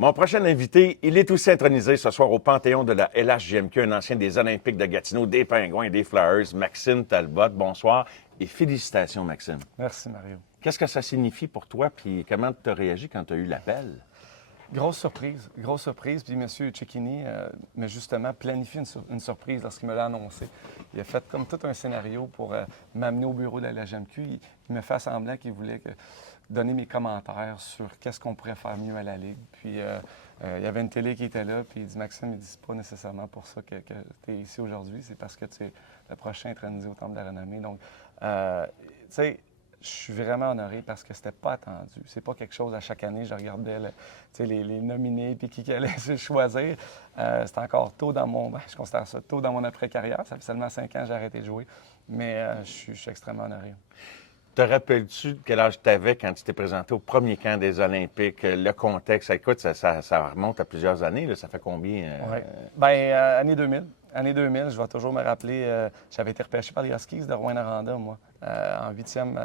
Mon prochain invité, il est aussi intronisé ce soir au Panthéon de la LHJMQ, un ancien des Olympiques de Gatineau, des Pingouins et des Flyers, Maxime Talbot. Bonsoir et félicitations, Maxime. Merci, Mario. Qu'est-ce que ça signifie pour toi, puis comment tu as réagi quand tu as eu l'appel? Grosse surprise. Puis M. Cecchini m'a justement planifié une surprise lorsqu'il me l'a annoncé. Il a fait comme tout un scénario pour m'amener au bureau de la LHJMQ. Il me fait semblant qu'il voulait donner mes commentaires sur qu'est-ce qu'on pourrait faire mieux à la Ligue. Puis il y avait une télé qui était là, puis il dit « Maxime, il dit, c'est pas nécessairement pour ça que tu es ici aujourd'hui, c'est parce que tu es le prochain intronisé au Temple de la Renommée. » Donc, tu sais, je suis vraiment honoré parce que c'était pas attendu. C'est pas quelque chose à chaque année. Je regardais les nominés puis qui allait se choisir. C'était encore tôt dans je considère ça tôt dans mon après-carrière. Ça fait seulement 5 ans que j'ai arrêté de jouer. Mais je suis extrêmement honoré. Te rappelles-tu de quel âge tu avais quand tu t'es présenté au premier camp des Olympiques? Le contexte, écoute, ça remonte à plusieurs années. Là. Ça fait combien? Oui. Bien, année 2000. Année 2000, je vais toujours me rappeler, j'avais été repêché par les Huskies de Rouyn-Noranda, moi, en huitième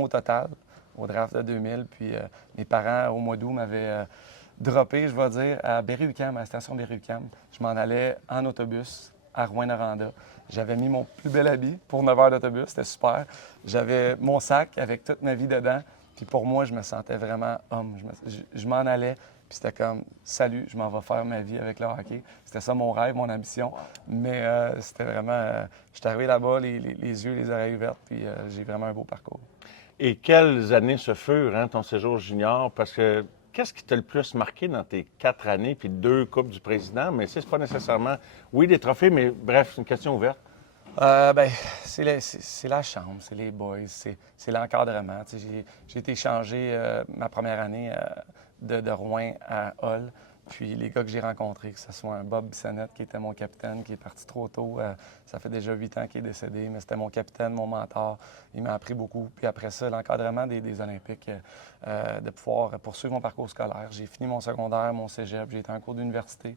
au total, au draft de 2000. Puis mes parents, au mois d'août, m'avaient droppé, je vais dire, à Berry-UQAM, à la station Berry-UQAM. Je m'en allais en autobus à Rouyn-Noranda. J'avais mis mon plus bel habit pour 9 heures d'autobus, c'était super. J'avais mon sac avec toute ma vie dedans. Puis pour moi, je me sentais vraiment homme. Je m'en allais. Puis c'était comme, salut, je m'en vais faire ma vie avec le hockey. C'était ça mon rêve, mon ambition. Mais c'était vraiment, je suis arrivé là-bas, les yeux, les oreilles ouvertes, puis j'ai vraiment un beau parcours. Et quelles années ce furent, hein, ton séjour junior? Parce que qu'est-ce qui t'a le plus marqué dans tes 4 années, puis 2 Coupes du Président? Mais c'est pas nécessairement, oui, des trophées, mais bref, c'est une question ouverte. Ben, c'est la chambre, c'est les boys, c'est l'encadrement. J'ai été échangé ma première année de Rouen à Hull. Puis les gars que j'ai rencontrés, que ce soit un Bob Bissonnette qui était mon capitaine, qui est parti trop tôt, ça fait déjà 8 ans qu'il est décédé, mais c'était mon capitaine, mon mentor. Il m'a appris beaucoup. Puis après ça, l'encadrement des Olympiques, de pouvoir poursuivre mon parcours scolaire. J'ai fini mon secondaire, mon cégep, j'ai été en cours d'université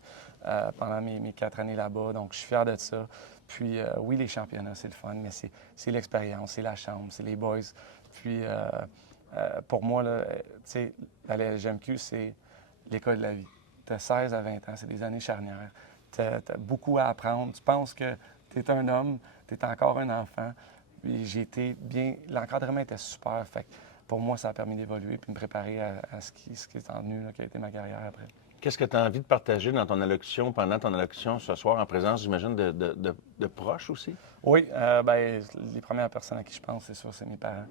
pendant mes 4 années là-bas, donc je suis fier de ça. Puis oui, les championnats, c'est le fun, mais c'est l'expérience, c'est la chambre, c'est les boys. Puis pour moi, là, tu sais, la LGMQ, c'est l'école de la vie. Tu as 16 à 20 ans, c'est des années charnières. Tu as beaucoup à apprendre. Tu penses que tu es un homme, tu es encore un enfant. Puis j'ai été bien. L'encadrement était super. Fait que pour moi, ça a permis d'évoluer puis de me préparer à ce qui est en venu, là, qui a été ma carrière après. Qu'est-ce que tu as envie de partager dans ton allocution, pendant ton allocution ce soir, en présence, j'imagine, de proches aussi? Oui, bien, les premières personnes à qui je pense, c'est sûr, c'est mes parents.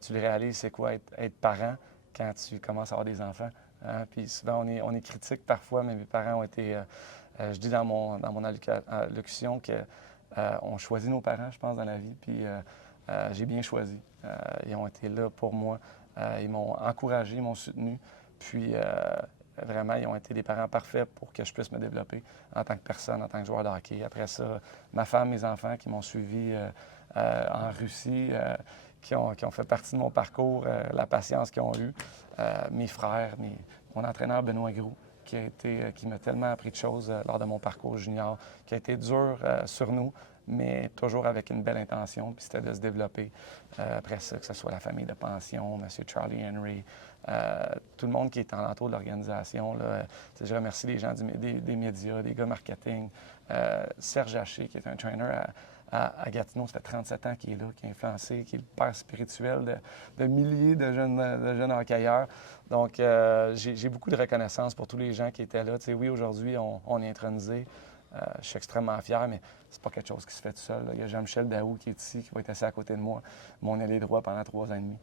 Tu les réalises, c'est quoi être parent quand tu commences à avoir des enfants. Hein? Puis souvent, on est critique parfois, mais mes parents ont été... je dis dans mon allocution qu'on choisit nos parents, je pense, dans la vie. Puis j'ai bien choisi. Ils ont été là pour moi. Ils m'ont encouragé, ils m'ont soutenu. Puis vraiment, ils ont été des parents parfaits pour que je puisse me développer en tant que personne, en tant que joueur de hockey. Après ça, ma femme, mes enfants qui m'ont suivi en Russie, qui ont fait partie de mon parcours, la patience qu'ils ont eue. Mes frères, mon entraîneur Benoît Groux, qui m'a tellement appris de choses lors de mon parcours junior, qui a été dur sur nous, mais toujours avec une belle intention, puis c'était de se développer. Après ça, que ce soit la famille de pension, M. Charlie Henry, tout le monde qui est en entour de l'organisation. Je remercie les gens des médias, des gars marketing. Serge Haché, qui est un trainer à Gatineau, ça fait 37 ans qu'il est là, qui est influencé, qui est le père spirituel de milliers de jeunes hockeyeurs. Donc, j'ai beaucoup de reconnaissance pour tous les gens qui étaient là. Tu sais, oui, aujourd'hui, on est intronisé. Je suis extrêmement fier, mais c'est pas quelque chose qui se fait tout seul. Là. Il y a Jean-Michel Daou qui est ici, qui va être assis à côté de moi, mon ailier droit pendant 3 ans et demi.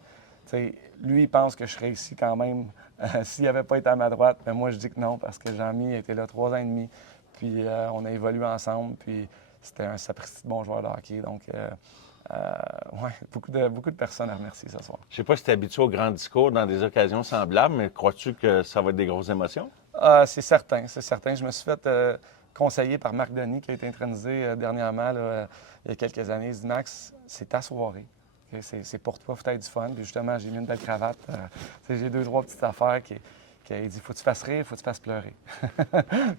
T'sais, lui, il pense que je serais ici quand même s'il n'avait pas été à ma droite. Mais moi, je dis que non, parce que Jean-Mi était là 3 ans et demi. Puis on a évolué ensemble. Puis c'était un sapristi de bon joueur de hockey. Donc, ouais, beaucoup de personnes à remercier ce soir. Je sais pas si tu es habitué aux grands discours dans des occasions semblables, mais crois-tu que ça va être des grosses émotions? C'est certain, c'est certain. Je me suis fait conseiller par Marc Denis, qui a été intronisé dernièrement, là, il y a quelques années. Il dit, Max, c'est ta soirée. Okay? C'est pour toi, peut-être du fun. Puis justement, j'ai mis une belle cravate. J'ai 2, 3 petites affaires qui qu'il dit, faut que tu fasses rire, faut que tu fasses pleurer.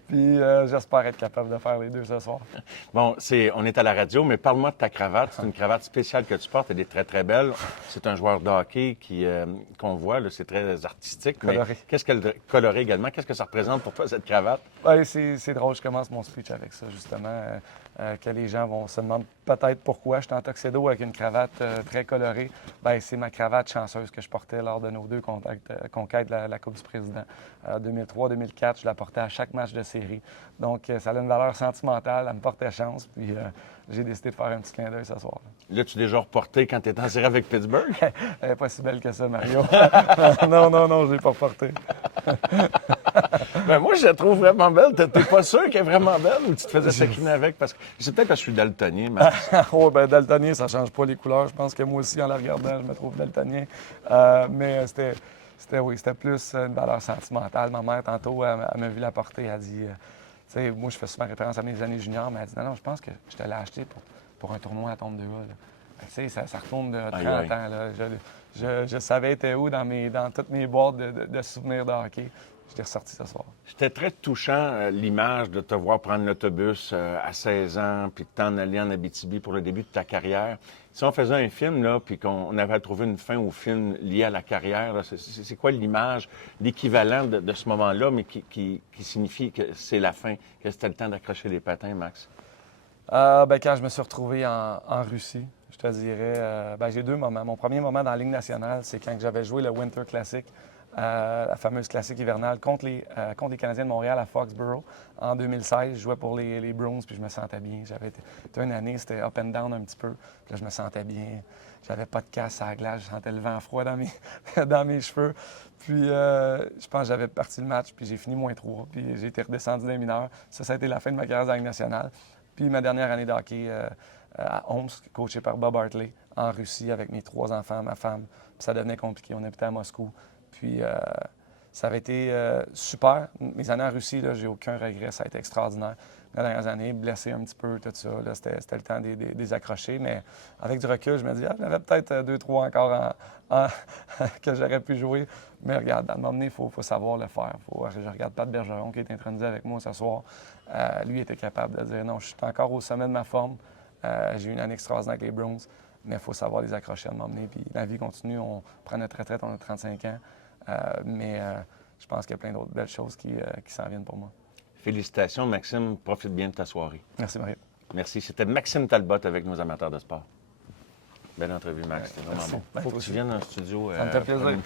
Puis j'espère être capable de faire les deux ce soir. Bon, on est à la radio, mais parle-moi de ta cravate. C'est une cravate spéciale que tu portes. Elle est très, très belle. C'est un joueur de hockey qu'on voit. Là, c'est très artistique. Coloré. Coloré également. Qu'est-ce que ça représente pour toi, cette cravate? Ouais, c'est drôle. Je commence mon speech avec ça, justement. Que les gens vont se demander peut-être pourquoi je suis en tuxedo avec une cravate très colorée. Bien, c'est ma cravate chanceuse que je portais lors de nos deux conquêtes de la Coupe du Président. 2003-2004, je la portais à chaque match de série. Donc, ça a une valeur sentimentale. Elle me portait chance. Puis, j'ai décidé de faire un petit clin d'œil ce soir. L'as-tu déjà reporté quand tu étais en série avec Pittsburgh? Elle n'est pas si belle que ça, Mario. non, je ne l'ai pas portée. Ben moi, je la trouve vraiment belle. T'es pas sûr qu'elle est vraiment belle ou tu te faisais taquiner avec? Parce que c'est peut-être parce que je suis daltonien. Mais... Oh, ben daltonien, ça change pas les couleurs. Je pense que moi aussi, en la regardant, je me trouve daltonien. Mais c'était plus une valeur sentimentale. Ma mère, tantôt, elle m'a vu la porter. Elle a dit, tu sais, moi, je fais souvent référence à mes années juniors, mais elle a dit, non, je pense que je te l'ai acheté pour un tournoi à tombe 2A. Tu sais, ça retourne de 30 ans. Là. Je savais était où dans toutes mes boîtes de souvenirs de hockey. Je l'ai ressorti ce soir. C'était très touchant, l'image de te voir prendre l'autobus à 16 ans, puis de t'en aller en Abitibi pour le début de ta carrière. Si on faisait un film, là, puis qu'on avait trouvé une fin au film lié à la carrière, là, c'est quoi l'image, l'équivalent de ce moment-là, mais qui signifie que c'est la fin, que c'était le temps d'accrocher les patins, Max? Quand je me suis retrouvé en Russie, je te dirais, j'ai deux moments. Mon premier moment dans la Ligue nationale, c'est quand j'avais joué le Winter Classic, la fameuse classique hivernale, contre les Canadiens de Montréal à Foxborough en 2016. Je jouais pour les Bruins, puis je me sentais bien. J'avais une année, c'était up and down un petit peu. Puis là, je me sentais bien. J'avais pas de casse à la glace, je sentais le vent froid dans mes cheveux. Puis je pense que j'avais parti le match, puis j'ai fini -3, puis j'ai été redescendu dans les mineurs. Ça a été la fin de ma carrière dans la Ligue nationale. Puis ma dernière année de hockey à Omsk, coaché par Bob Hartley, en Russie, avec mes 3 enfants, ma femme. Puis ça devenait compliqué. On habitait à Moscou. Puis ça avait été super. Mes années en Russie, j'ai aucun regret. Ça a été extraordinaire. Les dernières années, blessé un petit peu, tout ça. C'était le temps des accrocher. Mais avec du recul, je me dis, j'en avais peut-être 2-3 encore que j'aurais pu jouer. Mais regarde, à un moment donné, il faut savoir le faire. Je regarde Pat Bergeron qui est intronisé avec moi ce soir. Lui était capable de dire, non, je suis encore au sommet de ma forme. J'ai eu une année extraordinaire avec les Bruins. Mais il faut savoir les accrocher à un moment donné. Puis la vie continue. On prend notre retraite, on a 35 ans. Mais je pense qu'il y a plein d'autres belles choses qui s'en viennent pour moi. Félicitations, Maxime. Profite bien de ta soirée. Merci, Mario. Merci. C'était Maxime Talbot avec nos amateurs de sport. Belle entrevue, Max. C'était vraiment bon. Il faut que tu viennes dans le studio. Ça me fait plaisir.